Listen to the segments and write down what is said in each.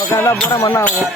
உட்காந்தா போனா மண்ணாகும்.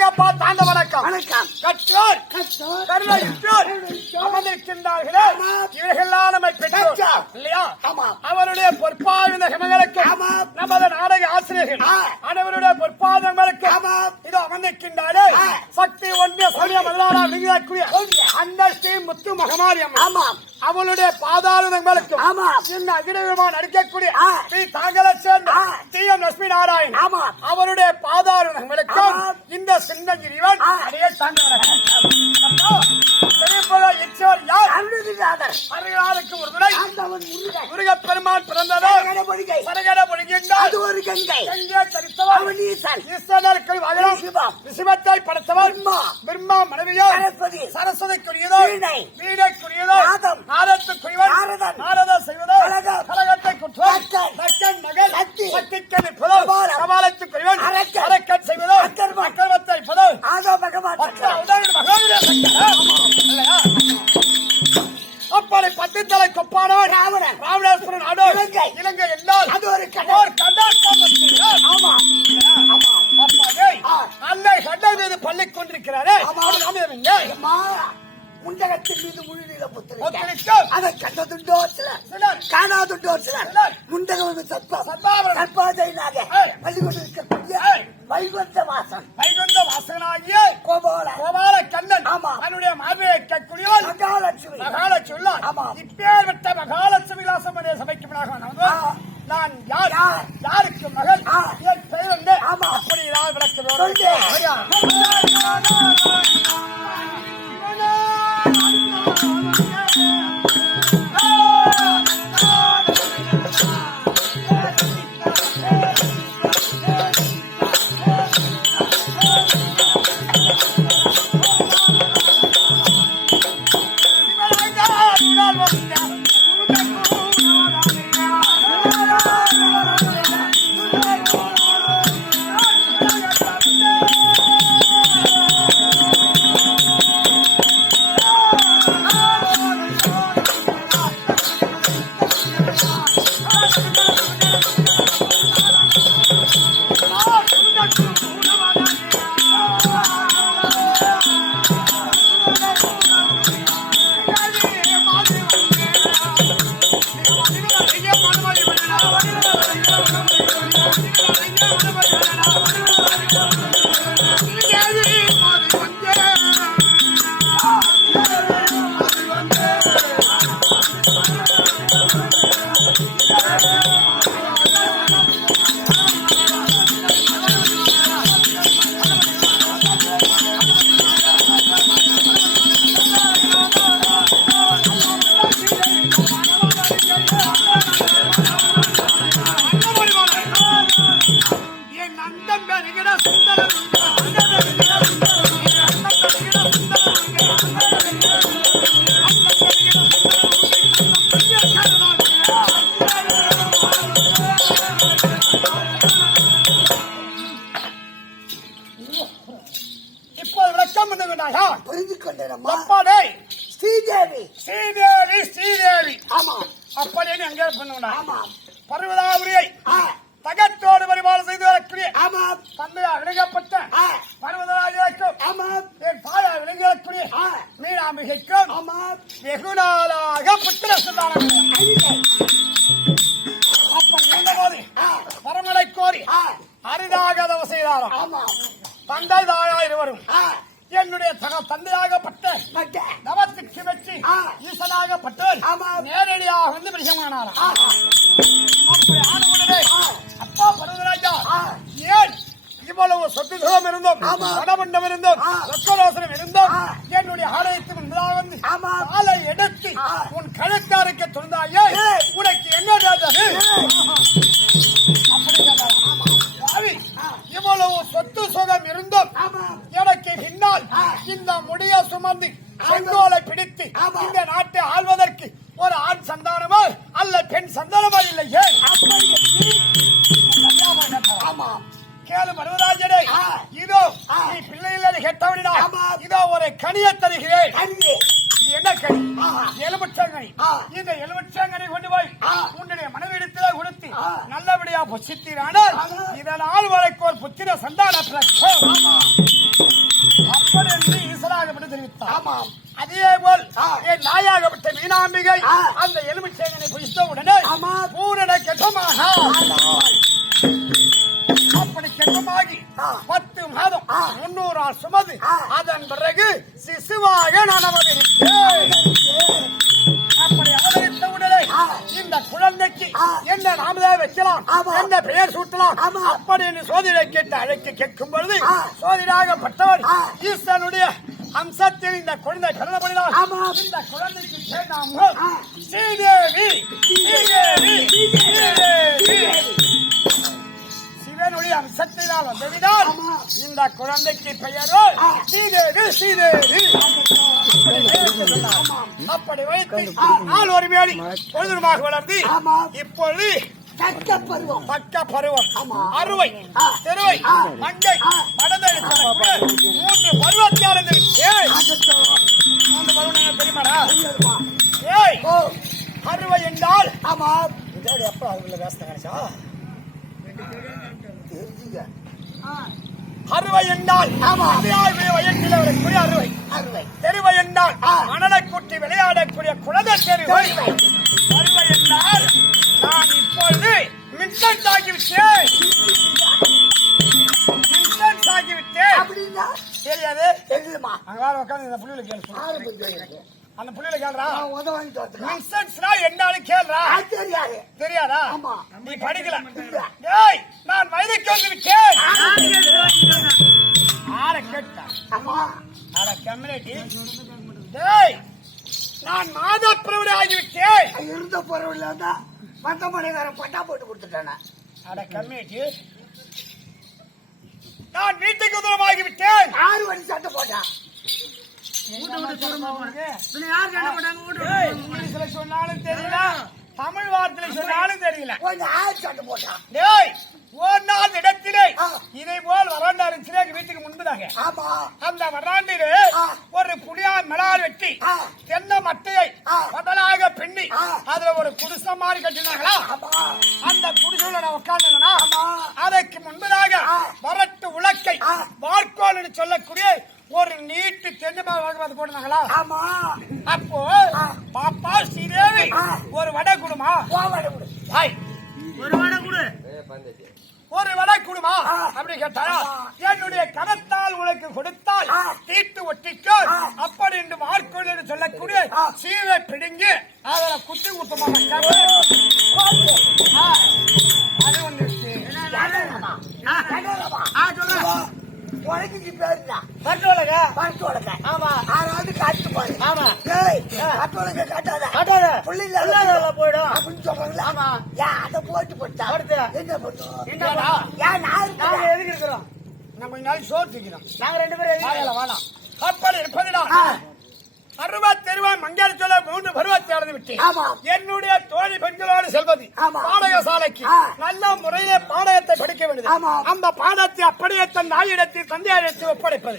வாங்கப்பா தாண்ட வணக்கம். கற்றோர் கருணையுற்றோர் அமர்ந்திருக்கின்றார்களே, இவர்களெல்லாம் நம்மை பெற்றோர் இல்லையா? அவருடைய பொற்பாவிந்த ஹிமங்களுக்கு நமது நாடக ஆசிரியர்கள் அனைவருடைய பொற்பாதங்களுக்கு இதோ அமர்ந்திருக்கின்றாரே சக்தி ஒன்றிய சமய மல்லாரா விளங்கக்கூடிய அந்த ஸ்ரீ முத்து மகமாரியம் அவளுடைய பாதாளங்களுக்கு இந்த அகிலவிமான நடிக்கக்கூடிய ஸ்ரீ தாங்களை சேர்ந்த டி.எம். லட்சுமி நாராயண் அவருடைய பாதாளங்களுக்கு இந்த சின்னகிரிவன் அடைய முருகப்பெருமான் பிறந்ததோ சரகட பொழிகின்றார் ரிஷபத்தை படைத்தவர் பிரம்மா மனைவியோ சரஸ்வதிக்குரியதோ வீணைக்குரியதோ நாரத்துக்குரியவர் நாரத செய்வதோ கலகத்தை குற்றவர் தக்கன் மகள் சக்திக்கு நிற்பதோ கபாலத்துக்குரியவன் அரக்கன் செய்வதோ அக்கர்வத்தை இருப்பதோ அப்படி பத்து தலை கொப்பானவர் ராவணேஸ்வரன் நாடோ இலங்கை என்றால் அது ஒரு அன்னை சண்டை மீது பள்ளி கொண்டிருக்கிறாரே முண்டகத்தின் மீது முழுநீள புத்திரிக்க அதை கண்டதுண்டோ சிலர் காணாதுண்டோ சிலர் முண்டகம் சர்பாஜனாக பள்ளிக்கொண்டிருக்கக்கூடிய வைகுந்த வாசனாகிய கோபால கண்ணன் அவனுடைய மார்பையை கேட்கக்கூடியவள் மகாலட்சுமி இப்பேற்பட்ட மகாலட்சுமி விலாசம் சபைக்கு நான் யாருக்கு மகள் என் பெயர் வந்து அப்படி நான் விளக்குகிறோம். அப்படின்னு அங்கே பண்ணுவா பருவதாபுரியை தகத்தோடு பரிபாலம் செய்து வரக்கூடிய தந்தையா விளங்கப்பட்ட பர்வதராஜனுக்கும் என் தாயா விளங்கக்கூடிய மீனாம்பிகைக்கும் வெகு நாளாக புத்திர சொன்னாங்க. அப்ப போது பரமலை கோரி அரிதாக தவ செய்தாராம். தந்தை தாயா இருவரும் என்னுடைய தந்தையாகப்பட்ட நவத்துக்கு வச்சு ஈசனாகப்பட்டவர் நேரடியாக வந்து விஷயமானாராம். அப்படி ஆனவுடனே அப்பா பர்வதராஜா ஏன் இவ்வளவு சொத்து சுகம் இருந்தோம் மனமண்டம் இருந்தோம் ரத்தரோசனம் இருந்தோம் என்னுடைய ஆலயத்துக்கு முன்பதாக வந்து ஆலை எடுத்து உன் கழுத்தாருக்கு துணிந்தாயே உனக்கு என்ன அப்படி இவ்வளவு சொத்து சுகம் இருந்தோம் எனக்கு பின்னால் இந்த முடிய சுமந்து செங்கோலை பிடித்து இந்த நாட்டை ஆள்வதற்கு ஒரு ஆண் சந்தானமோ அல்ல பெண் சந்தானமோ இல்லையே. கேளு பர்வதராஜனே, இதோ நீ பிள்ளைகளை கேட்டவனா இதோ ஒரு கனியை தருகிறேன். என்ன கனி? எலுமிச்சங்கனி. இந்த எலுமிச்சங்கனி கொண்டு போய் உன்னுடைய மனைவிடத்திலே கொடுத்து நல்லபடியா புசித்தீரானால் இதனால் வரைக்கும் ஒரு புத்திர சந்தான என்று தெரிவித்தார். ஆமாம். அதே போல் என் நாயாகப்பட்ட மீனாம்பிகை அந்த எலுமிச்சேகனை புதித்த உடனே பூரண கெட்டமாக அப்படி கெட்டமாகி 10 மாதம் 300 நாள் சுமது அதன் பிறகு சிசுவாக நான் அவதரித்தேன். அப்படி அவதரித்த உடனே இந்த குழந்தைக்கு என்ன நாமதான் வைக்கலாம், என்ன பெயர் சூட்டலாம் அப்படி என்று சோதனை கேட்டு அழைக்க கேட்கும் பொழுது சோதனையாகப்பட்டவர் ஈஸ்வரனுடைய அம்சத்தில் இந்த குழந்தை பிறந்தபடினால் இந்த குழந்தைக்கு பேர் நாம் ஸ்ரீதேவி. சிவனுடைய அம்சத்தினால் வந்ததினால் இந்த குழந்தைக்கு பெயரோ ஸ்ரீதேவி. அப்படி வைத்து நாள் ஒரு மேடி பொழுதுமாக வளர்ந்து இப்பொழுது பக்க பருவம் அறுவை தெருவை மங்கை மடந்தழி 3 பருவத்தியால் 3 பருவம் தெரியுமாடா? ஏய் அறுவை என்றால் எப்ப அவங்க வேஸ்தா அறுவை என்றால் வயத்தில் வரக்கூடிய அறுவை தெருவை என்றால் மணலை குட்டி விளையாடக்கூடிய குழந்தை தெருவை அறுவை என்றால் நான் இப்பொழுது மின்சன்ஸ் ஆகிவிட்டேன். தெரியாது தெரியுமா? அங்க வேற உட்காந்து இந்த புள்ளியில கேள்வி அந்த புள்ளியில கேள்றா மின்சன்ஸ்னா என்னன்னு கேள்றா. தெரியாதா? நீ படிக்கல. டேய் நான் வயதுக்கு வந்து விட்டேன். ஆற கேட்டா அட கம்யூனிட்டி. டேய் நான் மாதா பிரபுடி ஆகிவிட்டேன். இருந்த பொருள் தான் பட்டமடைக்காரன் பட்டா போட்டு கொடுத்துட்டானா? அட கம்யூனிட்டி நான் வீட்டுக்கு தூரமாகிவிட்டேன். 6 வழி சட்டை போட்டான். இங்கிலீஷ்ல சொன்னாலும் தெரியல, தமிழ் வார்த்தையில சொன்னாலும் தெரியல. கொஞ்சம் 6 சட்டை போட்டான். டேய் ஒரு நாள் இடத்திலே இதை போல் வராண்டா இருந்துச்சு எங்க வீட்டுக்கு முன்பதாக. அந்த வராண்டிலே ஒரு புளியா மிளால் வெட்டி தென்னை மட்டையை முதலாக பின்னி அதுல ஒரு குடிசை மாதிரி கட்டினாங்களா. அந்த குடிசையில நான் உட்கார்ந்தேன்னா அதற்கு முன்பதாக வரட்டு உலக்கை வார்கோல் சொல்லக்கூடிய ஒரு நீட்டு தென்னை மரம் போடுனாங்களா. அப்போ பாப்பா ஸ்ரீதேவி ஒரு வடை குடுமா ஒரு வடை குடுமா அப்படி கேட்டாரா. என்னுடைய கரத்தால் உனக்கு கொடுத்தால் தீட்டு ஒட்டிக்கோ அப்படி என்று வார்கோல் என்று சொல்லக்கூடிய சீரை பிடுங்கி அதில் குத்தி குத்தமாக அது ஒண்ணு உனக்கு பேருதான் பட்டோலக. ஆமா 6 காட்டு பாரு. ஆமா கட்டோலக காட்டாத புள்ளில போயிடும் அப்படின்னு சொல்றாங்களா? ஆமா ஏன் அதை போட்டு போட்டா என்ன போட்டோம்? ஏன் நாங்க எதுக்கு இருக்கிறோம்? நம்ம கொஞ்ச நாள் சோறு திக்கிறோம். நாங்க 2 பேரும் வேணாம். அப்படி இருப்பதுடா 60 மங்காளி சொல்ல 3 பருவத்தை அடைந்து விட்டேன். என்னுடைய தோழி பெண்களோடு செல்வது பாடக சாலைக்கு நல்ல முறையிலே பாடகத்தை படிக்க வேண்டியது. அந்த பாடத்தை அப்படியே தன் நாயிடத்தில் தந்தையிடத்தில் ஒப்படைப்பது.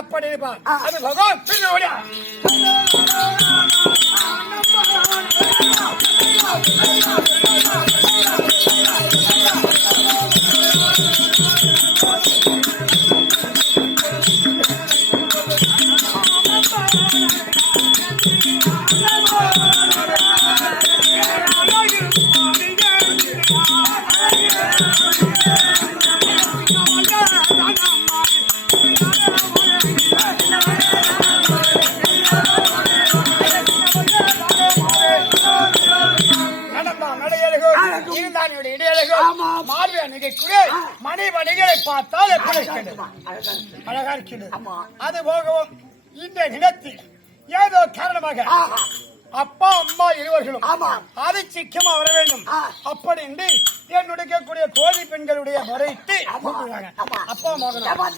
அப்படி இருப்பார் அது பகவான் பின்னோடியா மணி வணிகளை பார்த்தால் எப்படி அழகா இருக்கிறது. அது போகவும் இந்த நிலத்தில் ஏதோ காரணமாக அப்பா அம்மா இருவர்களும் அது சிக்கமா வர வேண்டும் அப்படி என்று என்னுடைய தோழி பெண்களுடைய முறையிட்டு அப்பா மகன்